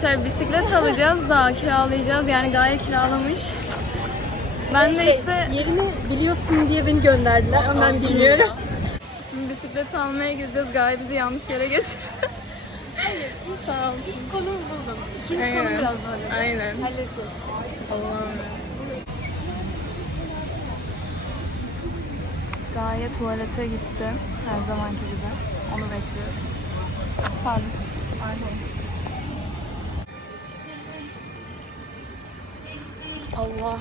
Arkadaşlar bisiklet alacağız da kiralayacağız. Yani Gaye kiralamış. Ben de Şey, işte yerini biliyorsun diye beni gönderdiler ama ben bilmiyorum. şimdi bisiklet almaya gideceğiz. Gaye bizi yanlış yere götürdü. Sağ olsun. İlk konumu buldum. İkinci Aynen. konu biraz böyle. Aynen. Halledeceğiz. Allah'ım. Gaye tuvalete gitti. Her zamanki gibi. Onu bekliyorum. Pardon. Pardon. Allah.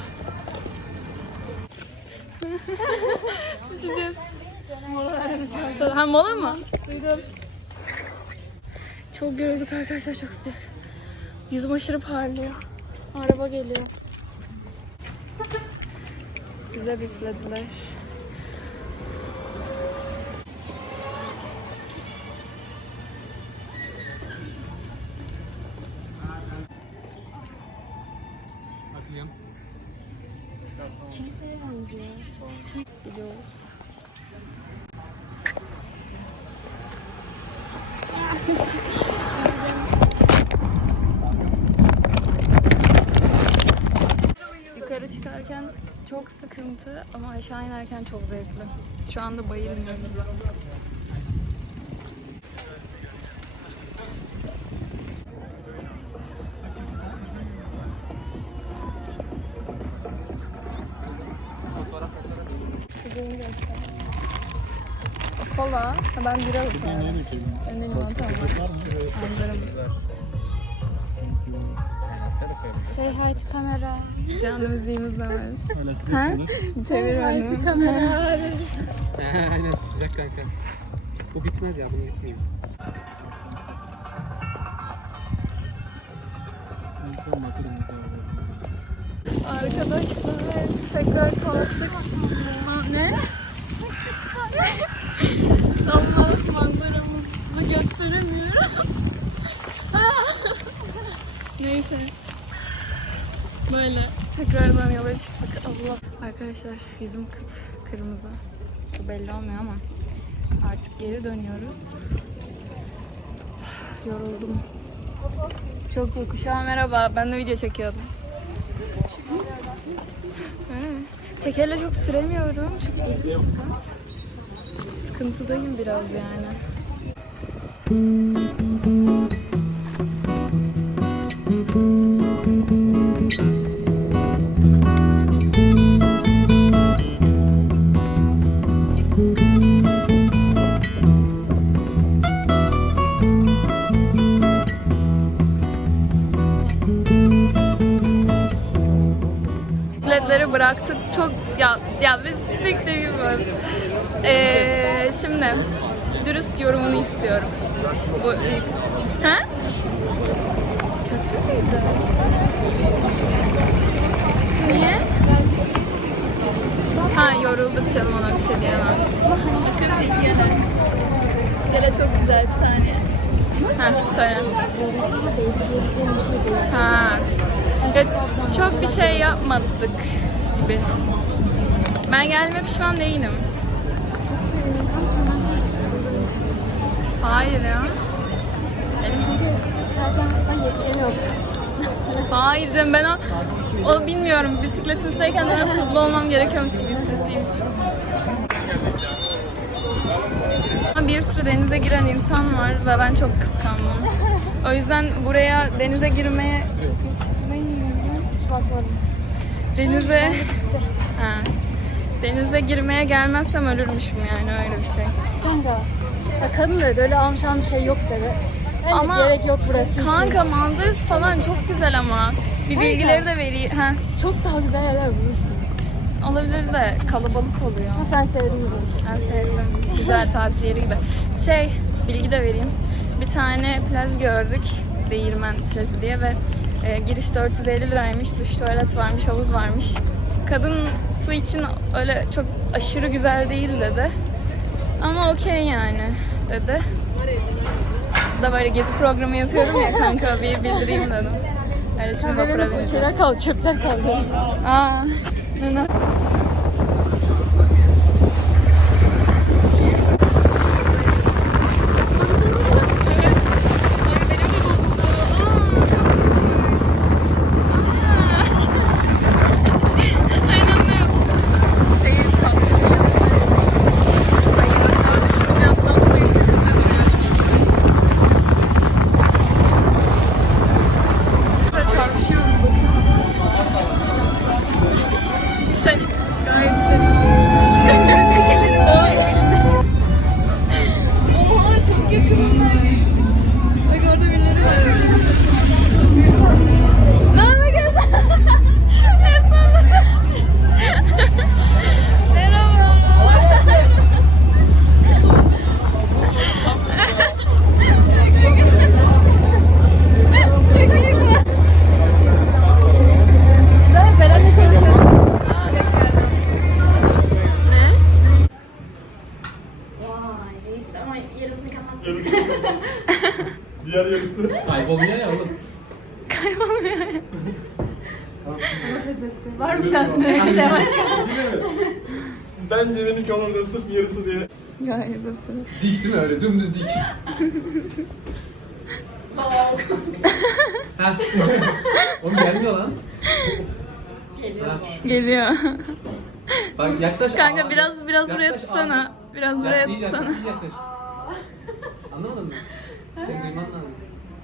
Düşeceğiz. Ha mola mı? Duydum. Çok yorulduk arkadaşlar çok sıcak. Yüzüm aşırı parlıyor. Araba geliyor. Bize biplediler. Gidiyoruz. Yukarı çıkarken çok sıkıntı ama aşağı inerken çok zevkli. Şu anda bayır Ha, ben bira ısmarladım. Önüne limonata. Manzaramız. Say hi to kamera. Canlı müziğimiz de var. Ha? Çevir onu. Kamera. Aynen sıcak kanka. Bu bitmez ya bunu gitmeyeyim. Arkadaşlar tekrar kalktık. Ha, ne? Allah manzaramızı gösteremiyorum. Neyse. Böyle tekrardan yola çıktık. Allah. Arkadaşlar yüzüm kırmızı. Bu belli olmuyor ama artık geri dönüyoruz. Yoruldum. Çok yokuşa merhaba. Ben de video çekiyordum. Tekerle çok süremiyorum çünkü elim sakat. Sıkıntıdayım biraz yani. İstiyorum. Bu ilk. Ha? Kötü müydü? Niye? Ha yorulduk canım ona bir şey diyemem. Kız iskele. İskele çok güzel bir saniye. Ha söyle. Ha. Ya, çok bir şey yapmadık gibi. Ben gelme pişman değilim. Hayır ya. Benim Serkan yetişemiyorum. Hayır canım ben o, o bilmiyorum bisiklet üstteyken de nasıl hızlı olmam gerekiyormuş gibi hissettiğim için. Bir sürü denize giren insan var ve ben çok kıskandım. O yüzden buraya denize girmeye Hiç bakmadım. denize ha, denize girmeye gelmezsem ölürmüşüm yani öyle bir şey. Kanka. Ya kadın dedi öyle amşan bir şey yok dedi. Yani Ama gerek yok burası için. Kanka manzarası falan çok güzel ama. Bir bilgileri de vereyim. Ha, Çok daha güzel yerler bulmuşsun. olabilir de kalabalık oluyor. Ama sen sevdin mi? Ben sevdim. Güzel tatil yeri gibi. Şey, bilgi de vereyim. Bir tane plaj gördük. Değirmen plajı diye ve e, giriş 450 liraymış. Duş, tuvalet varmış, havuz varmış. Kadın su için öyle çok aşırı güzel değil dedi. Ama okey yani dedi. Da böyle gezi programı yapıyorum ya kanka bir bildireyim dedim. Öyle şimdi vapura bineceğiz. kaldı, çöpler kaldı. Aa, neyse ama yarısını. Yarısı. Diğer yarısı. Kaybolmuyor ya oğlum. Kaybolmuyor ya. Ama pes. Varmış aslında öyle şey Bence benimki olur da sırf yarısı diye. Ya yarısı. Dik değil mi öyle? Dümdüz dik. Heh. Oğlum gelmiyor lan. Geliyor. Geliyor. Bak yaklaş. Kanka biraz biraz buraya tutsana. Biraz buraya tutsana. iyice yaklaş. Anlamadın mı? Seni duyman lazım.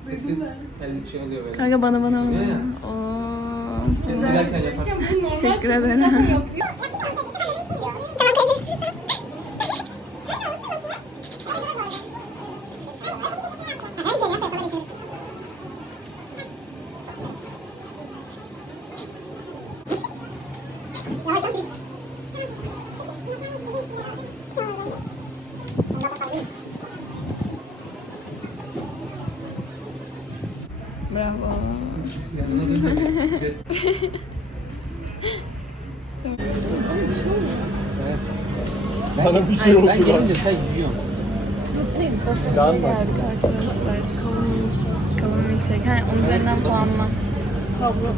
Sesin tel şey oluyor böyle. Kanka bana bana. Ya, ya. Oo. Gülerken yaparsın. Teşekkür ederim. Bana bir şey oldu ben gelince sen gidiyorsun. Silahın var. Geldik arkadaşlar. Kavun milkshake. Ha, onun üzerinden puanla. Kablo.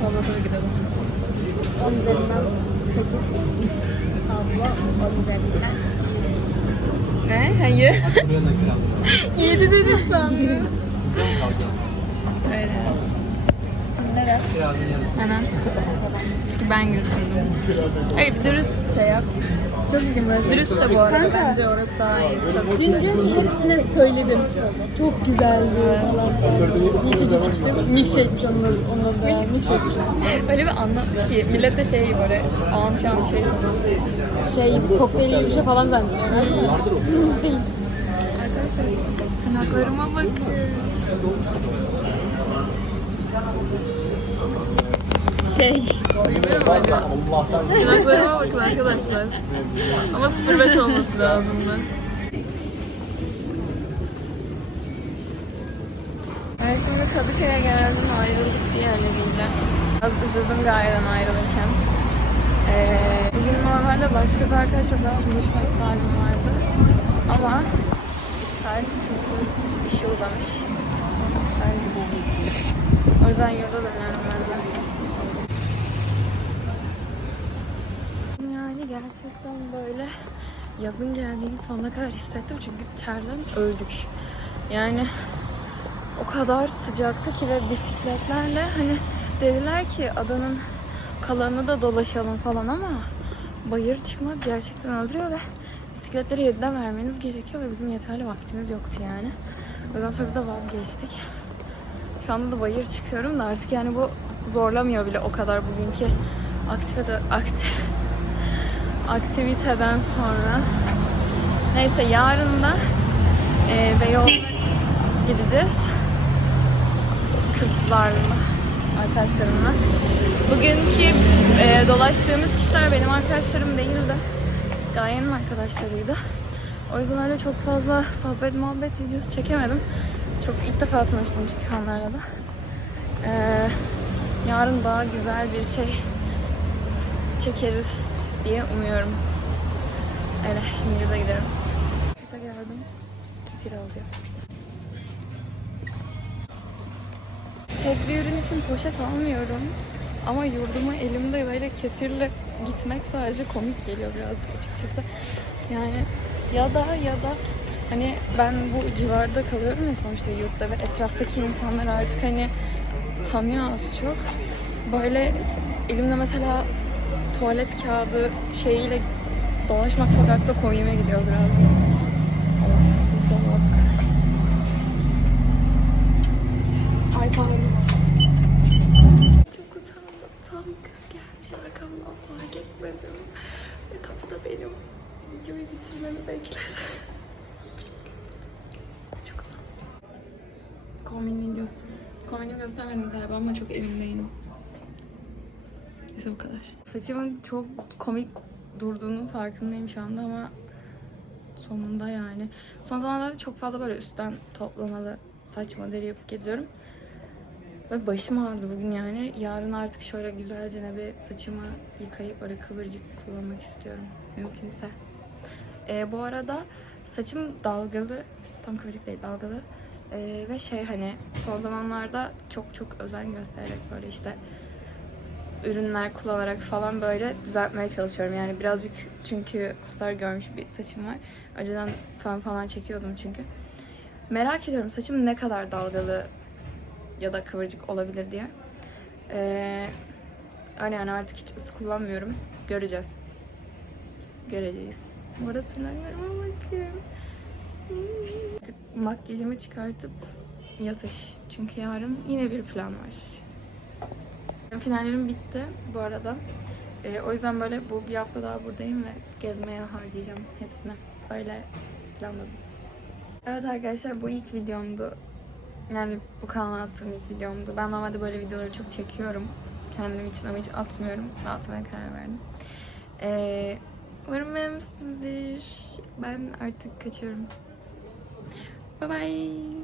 Pavlova'ya gidelim. 10 üzerinden 8. Kablo 10 üzerinden Ne? Hayır. Buraya nakil aldım. Yedi dedik sandım. Öyle. Yarısı. Hemen. Çünkü ben götürdüm. Hayır bir dürüst şey yap. Çok ciddi burası. Dürüst de bu arada. Kanka. Bence orası daha iyi. Çok Çünkü hepsine söyledim. Çok güzeldi falan. Milkshake içtim. Milkshake'miş onlar, onlar da. Milkshake'miş. Öyle bir anlatmış ki millet de şey böyle ağam şam şey sanıyor. Şey, kokteyl gibi bir şey falan zannediyor. Değil. Arkadaşlar tırnaklarıma bakın. Şey, Tırnaklarıma bakın arkadaşlar. Ama 05 olması lazımdı. Ben şimdi Kadıköy'e geldim ayrıldık diğerleriyle. Az üzüldüm gayeden ayrılırken. Ee, bugün normalde başka bir arkadaşla daha buluşma ihtimalim vardı. Ama iptal çünkü işi uzamış. Ben o yüzden yurda dönerim ben de. Yani gerçekten böyle yazın geldiğini sonuna kadar hissettim çünkü terden öldük. Yani o kadar sıcaktı ki ve bisikletlerle hani dediler ki adanın kalanını da dolaşalım falan ama bayır çıkmak gerçekten öldürüyor ve bisikletleri 7'de vermeniz gerekiyor ve bizim yeterli vaktimiz yoktu yani. O yüzden sonra biz de vazgeçtik. Şu anda da bayır çıkıyorum da artık yani bu zorlamıyor bile o kadar bugünkü aktivite, akti, aktiviteden sonra. Neyse yarın da e, Beyoğlu'na gideceğiz. Kızlarla, arkadaşlarımla. Bugünkü e, dolaştığımız kişiler benim arkadaşlarım değildi. Gaye'nin arkadaşlarıydı. O yüzden öyle çok fazla sohbet muhabbet videosu çekemedim. Çok ilk defa tanıştım çünkü onlarla da. Ee, yarın daha güzel bir şey çekeriz diye umuyorum. Öyle şimdi yurda giderim. Kıta geldim. Kefir alacağım. Tek bir ürün için poşet almıyorum. Ama yurduma elimde böyle kefirle gitmek sadece komik geliyor birazcık açıkçası. Yani ya da ya da hani ben bu civarda kalıyorum ya sonuçta yurtta ve etraftaki insanlar artık hani tanıyor az çok. Böyle elimde mesela tuvalet kağıdı şeyiyle dolaşmak sokakta komiğime gidiyor birazcık. Of sese bak. Ay pardon. Çok utandım. Tam kız gelmiş arkamdan fark etmedim. Ve kapıda benim videoyu bitirmemi bekledi. Çok utandım. Kombin videosu. Kombinimi göstermedim galiba ama çok emin değilim. Neyse bu kadar. Saçımın çok komik durduğunun farkındayım şu anda ama sonunda yani. Son zamanlarda çok fazla böyle üstten toplamalı saç modeli yapıp geziyorum. Ve başım ağrıdı bugün yani. Yarın artık şöyle güzelce ne bir saçımı yıkayıp böyle kıvırcık kullanmak istiyorum. Mümkünse. Ee, bu arada saçım dalgalı, tam kıvırcık değil dalgalı. Ee, ve şey hani son zamanlarda çok çok özen göstererek böyle işte ürünler kullanarak falan böyle düzeltmeye çalışıyorum. Yani birazcık çünkü hasar görmüş bir saçım var. Önceden falan falan çekiyordum çünkü. Merak ediyorum saçım ne kadar dalgalı ya da kıvırcık olabilir diye. Ee, öyle yani artık hiç ısı kullanmıyorum. Göreceğiz. Göreceğiz. Bu arada tırnaklarıma bakın. Makyajımı çıkartıp yatış. Çünkü yarın yine bir plan var. Finallerim bitti bu arada. Ee, o yüzden böyle bu bir hafta daha buradayım ve gezmeye harcayacağım hepsini. Öyle planladım. Evet arkadaşlar bu ilk videomdu. Yani bu kanala attığım ilk videomdu. Ben normalde böyle videoları çok çekiyorum. Kendim için ama hiç atmıyorum. Atmaya karar verdim. Ee, umarım beğenmişsinizdir. Ben artık kaçıyorum. Bye bye.